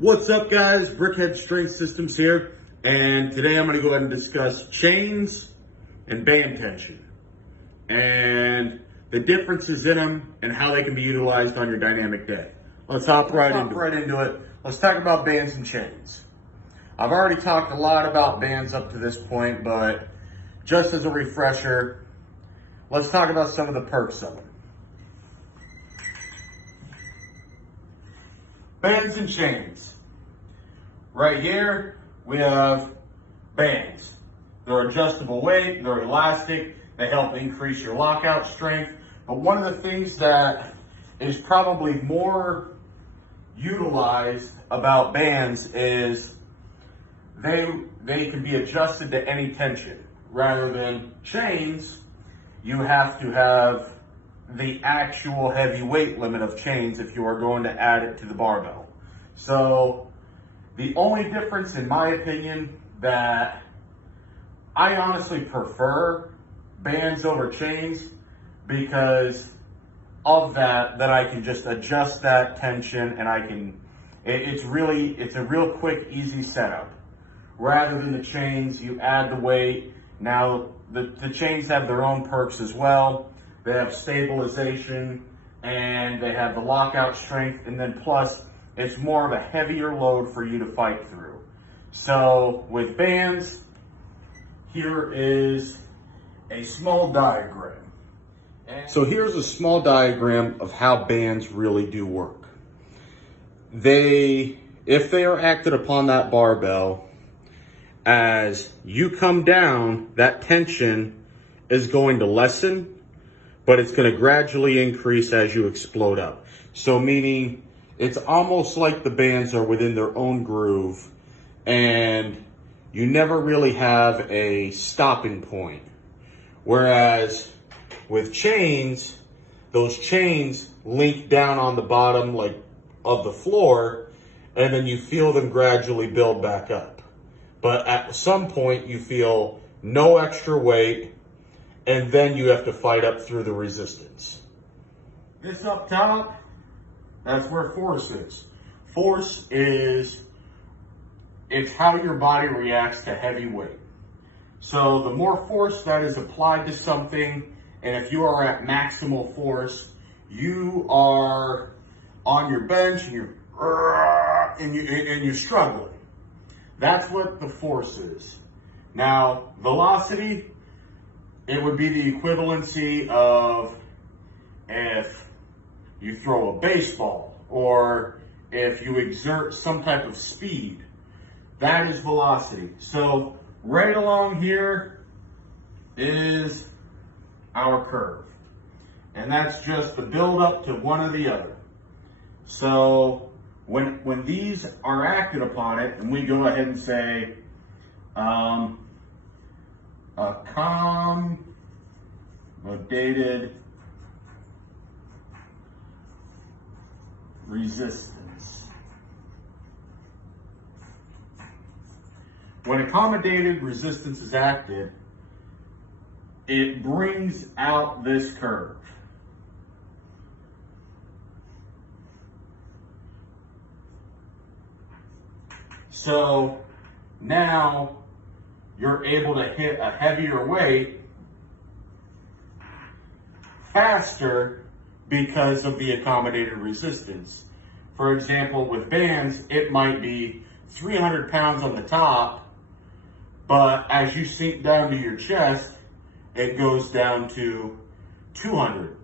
What's up, guys? Brickhead Strength Systems here, and today I'm going to go ahead and discuss chains and band tension and the differences in them and how they can be utilized on your dynamic day. Let's hop right into it. Let's talk about bands and chains. I've already talked a lot about bands up to this point, but just as a refresher, let's talk about some of the perks of them. Bands and chains. Right here, we have bands. They're adjustable weight, they're elastic, they help increase your lockout strength. But one of the things that is probably more utilized about bands is they can be adjusted to any tension. Rather than chains, you have to have the actual heavy weight limit of chains if you are going to add it to the barbell. So the only difference, in my opinion, that I honestly prefer bands over chains because of that I can just adjust that tension and it's a real quick, easy setup. Rather than the chains, you add the weight. Now, the chains have their own perks as well. They have stabilization and they have the lockout strength, and then plus it's more of a heavier load for you to fight through. So with bands, here is a small diagram. So here's a small diagram of how bands really do work. If they are acted upon that barbell, as you come down, that tension is going to lessen, but it's going to gradually increase as you explode up. So meaning it's almost like the bands are within their own groove and you never really have a stopping point. Whereas with chains, those chains link down on the bottom of the floor, and then you feel them gradually build back up. But at some point you feel no extra weight, and then you have to fight up through the resistance. This up top, that's where force is. Force it's how your body reacts to heavy weight. So the more force that is applied to something, and if you are at maximal force, you are on your bench and you're struggling. That's what the force is. Now, velocity, it would be the equivalency of if you throw a baseball or if you exert some type of speed. That is velocity. So right along here is our curve. And that's just the build up to one or the other. So when these are acted upon it, and we go ahead and say accommodated resistance. When accommodated resistance is acted, it brings out this curve. So now you're able to hit a heavier weight faster because of the accommodated resistance. For example, with bands, it might be 300 pounds on the top, but as you sink down to your chest, it goes down to 200.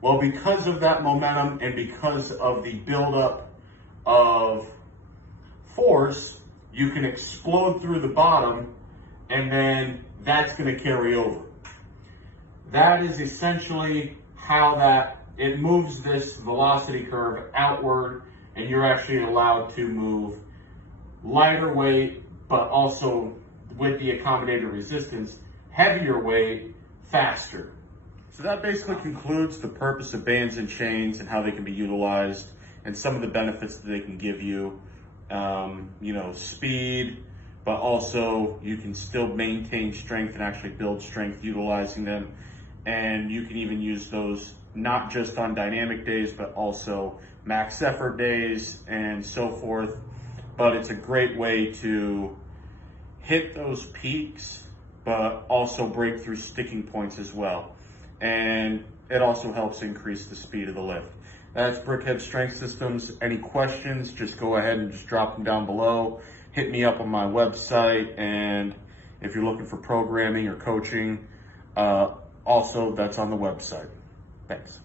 Well, because of that momentum and because of the buildup of force, you can explode through the bottom, and then that's going to carry over. That is essentially how it moves this velocity curve outward, and you're actually allowed to move lighter weight, but also with the accommodated resistance, heavier weight, faster. So that basically concludes the purpose of bands and chains and how they can be utilized and some of the benefits that they can give you. Speed, but also you can still maintain strength and actually build strength utilizing them. And you can even use those not just on dynamic days, but also max effort days, and so forth. But it's a great way to hit those peaks, but also break through sticking points as well. And it also helps increase the speed of the lift. That's Brickhead Strength Systems. Any questions, just go ahead and just drop them down below. Hit me up on my website, and if you're looking for programming or coaching, also that's on the website. Thanks.